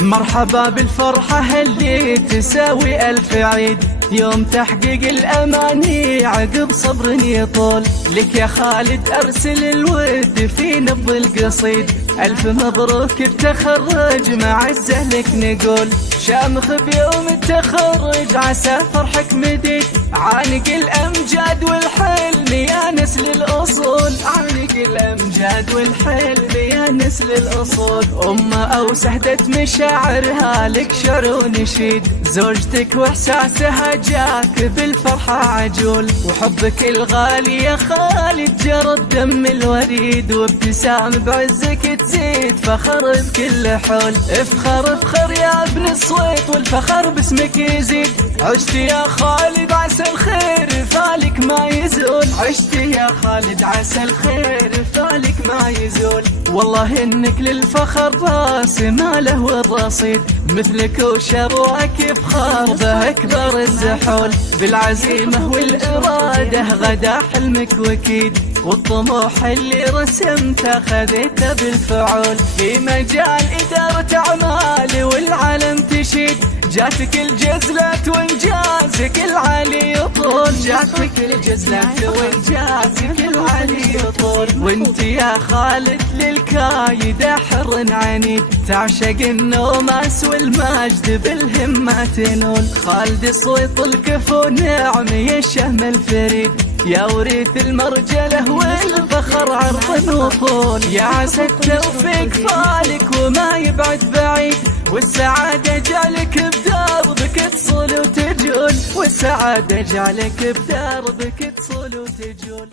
مرحبا بالفرحة اللي تساوي ألف عيد، يوم تحقيق الأماني عقب صبر يطول. لك يا خالد أرسل الود في نبض القصيد، ألف مبروك التخرج مع الزهلك نقول. شامخ بيوم التخرج عسى فرحك مديد، عانق الأمجاد والحلم يا نسل الأصول. عانق الأمجاد والحلم يا نسل الأصول. أمة أو سهدت مشاعرها لك شعر ونشيد، زوجتك وإحساسها جاك بالفرحة عجول. وحبك الغالي يا خالد جرى الدم الوريد، وابتسام بعزك تزيد فخر بكل حول. افخر افخر يا ابن الصويت والفخر باسمك يزيد. عشت يا خالد عسى الخير فالك ما يزول. عشت يا خالد عسى الخير فالك ما يزول. والله انك للفخر راس ما له الرصيد، مثلك وشروعك يفخر به اكبر الزحول. بالعزيمة والإرادة غدا حلمك وكيد، والطموح اللي رسمته خذيته بالفعول. في مجال إدارة أعمال والعالم تشيد، جاتك الجزلة وإنجازك العالي يطول. جاتك الجزلة وإنجازك العالي يطول. وانت يا خالد للكايد حر عنيد، تعشق النوماس والمجد بالهمة تنول. خالد صويت الكفو نعم يا الشهم الفريد، يا وريث المرجلة والفخر عرض وطول. يا عسى التوفيق فالك وما يبعد بعيد، والسعادة جعلك بدربك تصول وتجول. والسعادة جعلك بدربك تصول وتجول.